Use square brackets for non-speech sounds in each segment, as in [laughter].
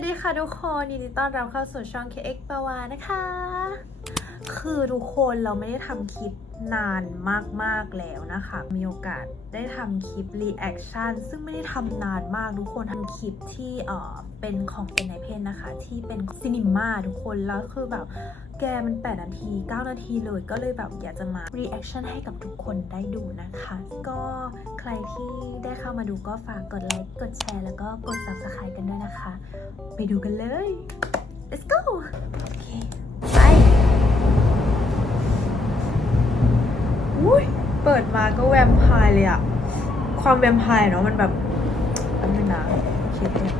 วัสดีค่ะทุกคนยินดีต้อนรับเข้าสู่ช่อง KX ปาวานะคะ คือทุกคนเราไม่ได้ทำคลิปนานมากๆแล้วนะคะ มีโอกาสได้ทำคลิปรีแอคชั่นซึ่งไม่ได้ทำนานมากทุกคนทำคลิปที่เออเป็นของเป็นไอเพนนะคะ ที่เป็นซินิม่าทุกคนแล้วคือแบบ แกมัน 8 นาที 9 นาทีเลยก็เลยแบบอยากจะมา reaction ให้กับทุกคนได้ดูนะคะ ก็ใครที่ได้เข้ามาดูก็ฝากกดไลค์ กดแชร์ แล้วก็กด subscribe กันด้วยนะคะ ไปดูกันเลย let's go โอเค ไป อุ้ยเปิดมาก็แวมไพร์เลยอะความแวมไพร์เนาะมันแบบอันนึงนะคิดแล้ว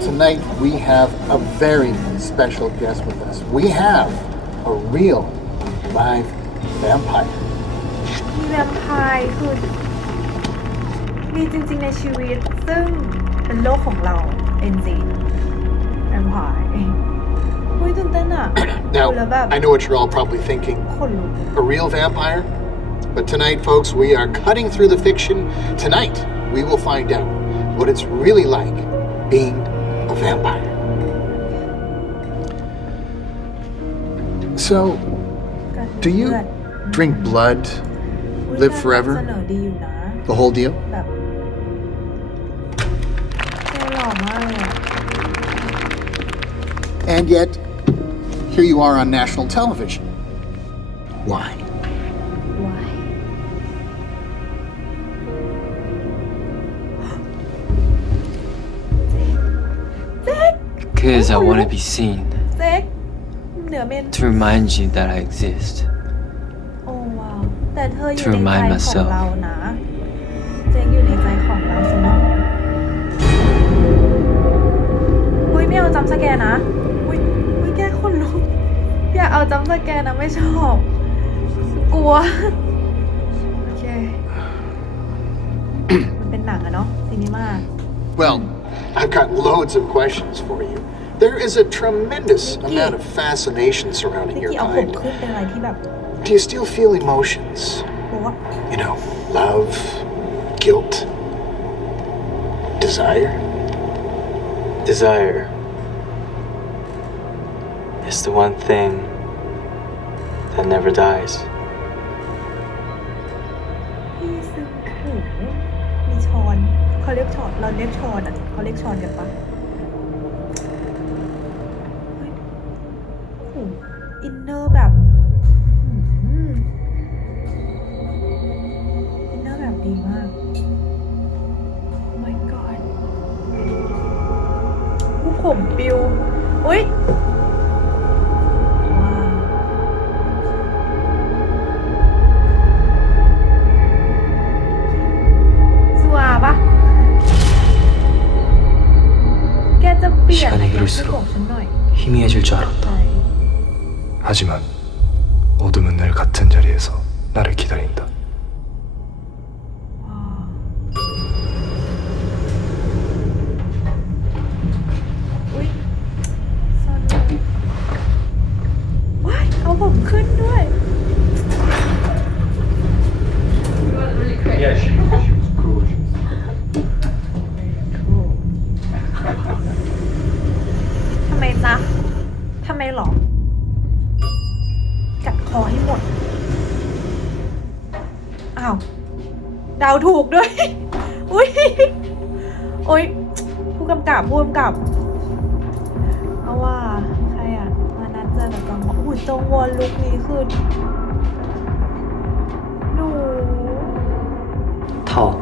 tonight we have a very special guest with us. We have a real live vampire. มีแวมไพร์คือมีจริงๆในชีวิต ซึ่งเป็นโลกของเราเอ็นจีแวมไพร์เฮ้ยตื่นเต้นอ่ะ [coughs] Now, ดูแล้วแบบ I know what you're all probably thinking คนลุก a real vampire? But tonight, folks, we are cutting through the fiction. Tonight, we will find out what it's really like being a vampire. So, กัน do you เลือด drink blood, อุ๊ย live การ forever? นำเสนอดีอยู่นะ the whole deal? แบบแกหล่อมากเลยอะ And yet, here you are on national television. Why? why Cause I wanna be seen เซ็กเหนือเมน to remind you that I exist. โอ้ว้าวแต่เธออยู่ To ใน remind ใจของ myself เรานะ เจ๊อยู่ในใจของเราเสมออุ้ยไม่เอาจำสแกนนะ อุ้ยอุ้ยแกคนลุกอย่าเอาจำสแกนนะไม่ชอบ กลัว โอเค มันเป็นหนังอะเนาะซีนีมา [coughs] Well, I've got loads of questions for you. There is a tremendous Nikki. amount of fascination นี่ surrounding your ที่เอาผม kind. ขึ้นเป็นอะไรที่แบบ Do you still feel emotions? โอ้ว่า You know, love, guilt, desire? Desire is the one thing that never dies. พี่ซึ่งโอ้โหมีช้อนเขาเรียกช้อนเราเรียกช้อนอ่ะเขาเรียกช้อนกันปะ อินเนอร์แบบอื้อหืออินเนอร์แบบดีมาก Oh my god ผู้ผมปิวอุ้ยว้าว สัวปะแกจะเปลี่ยน 시간이 อะไร 흐를수록 บอกฉันหน่อย 희미해질 줄 알았다. 하지만 어둠은 늘 같은 자리에서 나를 기다린다. เดาวถูกด้วย อุ้ยโอ้ยผู้กำกับผู้กำกับ เอาว่า ใครอะ มานัดเจอกับจองวอนหุ่นจงวอนลุคนี้คือหนูถอด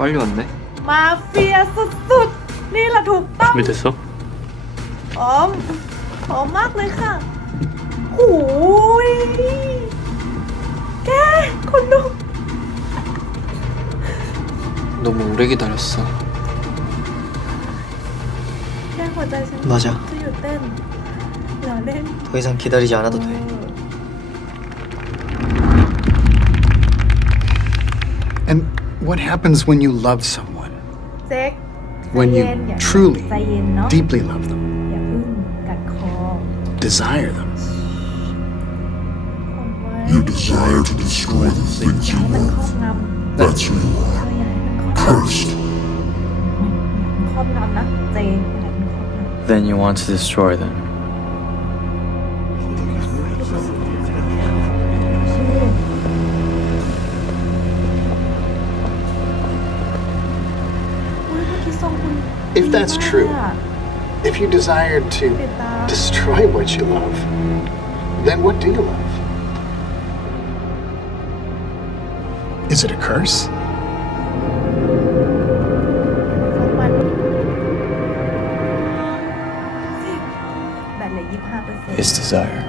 빨리 왔네. มาเฟียสุดๆ นี่แหละถูกต้อง 준비됐어? พร้อมพร้อมมากเลยค่ะหูยแก คนดู 너무 오래 기다렸어. แค่หัวใจฉัน 맞아. จะหยุดเต้นเหลือเล่น 더 이상 기다리지 않아도 돼. what happens when you love someone? When you truly, deeply love them, desire them. You desire to destroy the things you love. That's who you are. Cursed. Then you want to destroy them. If that's true, if you desired to destroy what you love, then what do you love? Is it a curse? It's desire.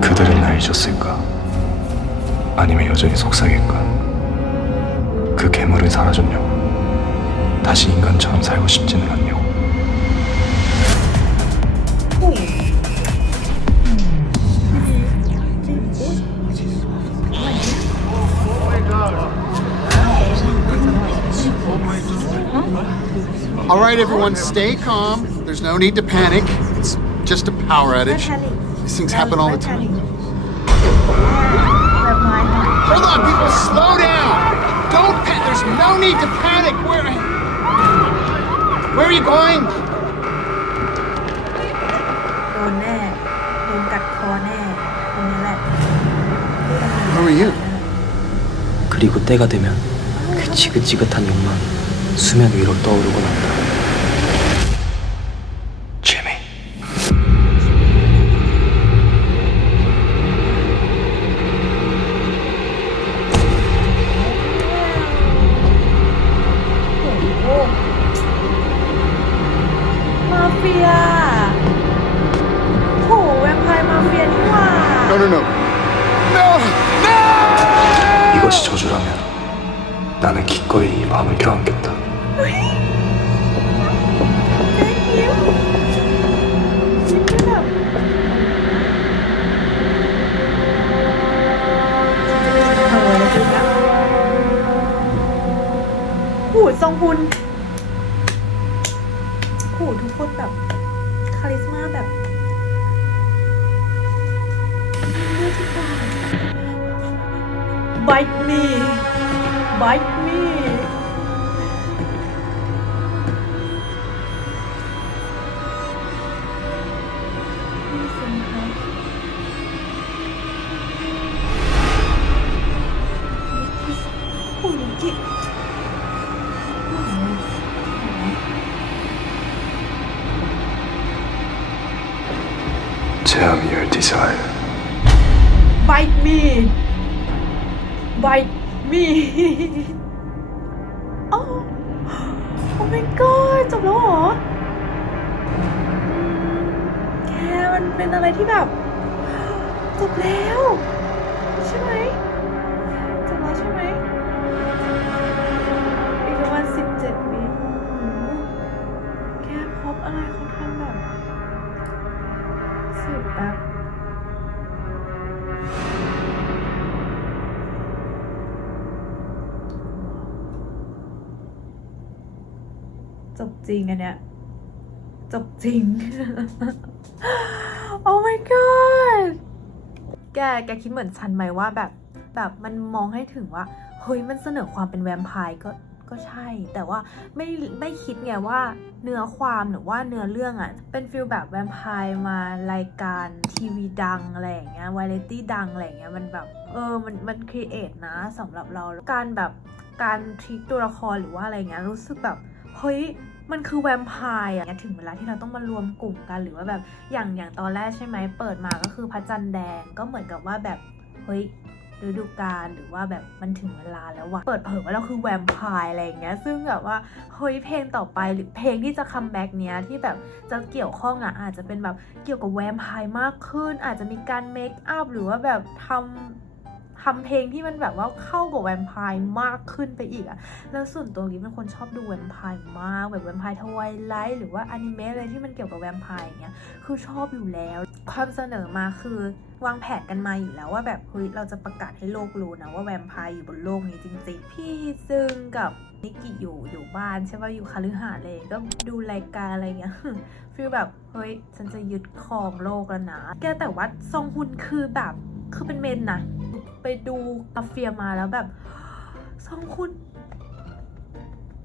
그들은 날 아니면 여전히 속삭일까? 그 괴물은 사라졌냐고. 다시 인간처럼 살고 싶지는 않냐고. All right, everyone, stay calm. There's no need to panic. It's just a power outage. These things happen all the time. แบบไม้ค่ะ Hold on, people, slow down. Don't panic. There's no need to panic. Where, where are you going? โดนแน่ โดนกัดคอแน่ตรงนี้แหละ Who are you? 그리고 때가 되면 그 지긋지긋한 욕망이 수면 위로 떠오르곤 한다. ฟียโหแวมไพร์มาเฟียนี่หว่า No, no, no. No! No! 이것이 저주라면 나는 기꺼이 이 마음을 껴안겠다. เจ๊ยิ้มยิ้มด้วยแบบเออแล้วจริงอะหูทรงคุณ หูทุกคนแบบคาริสมาแบบ Bite me Bite me นี่สิคะ desire. Bite me Bite me โอ้ Oh my god จบแล้วเหรอแค่มันเป็นอะไรที่แบบจบแล้วใช่ไหมจบแล้วใช่ไหมอีกประมาณสิบเจ็ดวิแค่พบอะไรเขาทำแบบสิบแบบ จริงอันเนี้ยจบจริง oh my god แก แกคิดเหมือนฉันไหมว่าแบบ แบบมันมองให้ถึงว่า เฮ้ย มันเสนอความเป็นแวมไพร์ก็ ก็ใช่ แต่ว่าไม่ไม่คิดไงว่าเนื้อความหรือว่าเนื้อเรื่องอะ่ะ เป็นฟิลแบบแวมไพร์มารายการทีวีดังอะไรอย่างเงี้ยวาไรตี้ดังอะไรอย่างเงี้ย มันแบบ เออ มัน มันครีเอทนะสำหรับเรา การแบบ การทริกตัวละครหรือว่าอะไรเงี้ย รู้สึกแบบ เฮ้ย มันคือแวมไพร์อะถึงเวลาที่เราต้องมารวมกลุ่มกันหรือว่าแบบอย่างอย่างตอนแรกใช่ไหมเปิดมาก็คือพระจันทร์แดงก็เหมือนกับว่าแบบเฮ้ยฤดูกาลหรือว่าแบบมันถึงเวลาแล้วว่ะเปิดเผยว่าเราคือแวมไพร์อะไรอย่างเงี้ยซึ่งแบบว่าเฮ้ยเพลงต่อไปหรือเพลงที่จะคัมแบ็กเนี้ยที่แบบจะเกี่ยวข้องอะอาจจะเป็นแบบเกี่ยวกับแวมไพร์มากขึ้น อาจจะมีการเมคอัพหรือว่าแบบทำทำเพลงที่มันแบบว่าเข้ากับแวมไพร์มากขึ้นไปอีกอะแล้วส่วนตัวกิ๊บเป็นคนชอบดูแวมไพร์มากแบบแวมไพร์ทวายไลท์หรือว่าอนิเมะอะไรที่มันเกี่ยวกับแวมไพร์อย่างเงี้ยคือชอบอยู่แล้ว ความเสนอมาคือวางแผนกันมาอยู่แล้วว่าแบบเฮ้ยเราจะประกาศให้โลกรู้นะว่าแวมไพร์อยู่บนโลกนี้จริงๆ พี่ซึ่งกับนิกกี้อยู่อยู่บ้านใช่ป่ะอยู่คฤหาสน์เลยก็ดูรายการอะไรเงี้ยฟีลแบบเฮ้ยฉันจะยึดครองโลกแล้วนะแกแต่ว่าซองฮุนคือแบบคือเป็นเมนนะ ไปดูกาเฟียมาแล้วแบบสองคุณ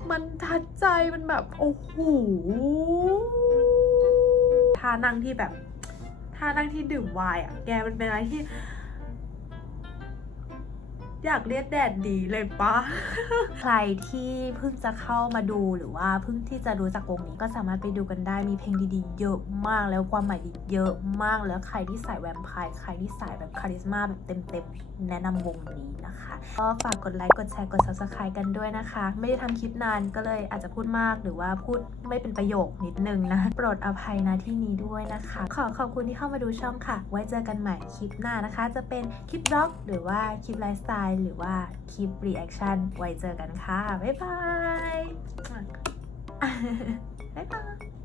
มันทัดใจมันแบบ โอ้โหท่านั่งที่แบบท่านั่งที่ดื่มไวน์อะ แกมันเป็นอะไรที่ อยากเรียกแดดดีเลยปะ ใครที่เพิ่งจะเข้ามาดูหรือว่าเพิ่งที่จะรู้จักวงนี้ก็สามารถไปดูกันได้มีเพลงดีๆ เยอะมากแล้วความหมายดีเยอะมากแล้วใครที่สายแวมไพร์ใครที่สายแบบคาริสมาแบบเต็มๆ แนะนำวงนี้นะคะก็ฝากกดไลค์กดแชร์กด subscribe กันด้วยนะคะ ไม่ได้ทำคลิปนานก็เลยอาจจะพูดมากหรือว่าพูดไม่เป็นประโยคนิดนึงนะ โปรดอภัยนะที่นี้ด้วยนะคะ ขอขอบคุณที่เข้ามาดูช่องค่ะ ไว้เจอกันใหม่คลิปหน้านะคะ จะเป็นคลิปบล็อก หรือว่าคลิปไลฟ์สไตล์หรือว่าคลิปรีแอคชั่นไว้เจอกันค่ะ บ๊ายบาย บ๊ายบาย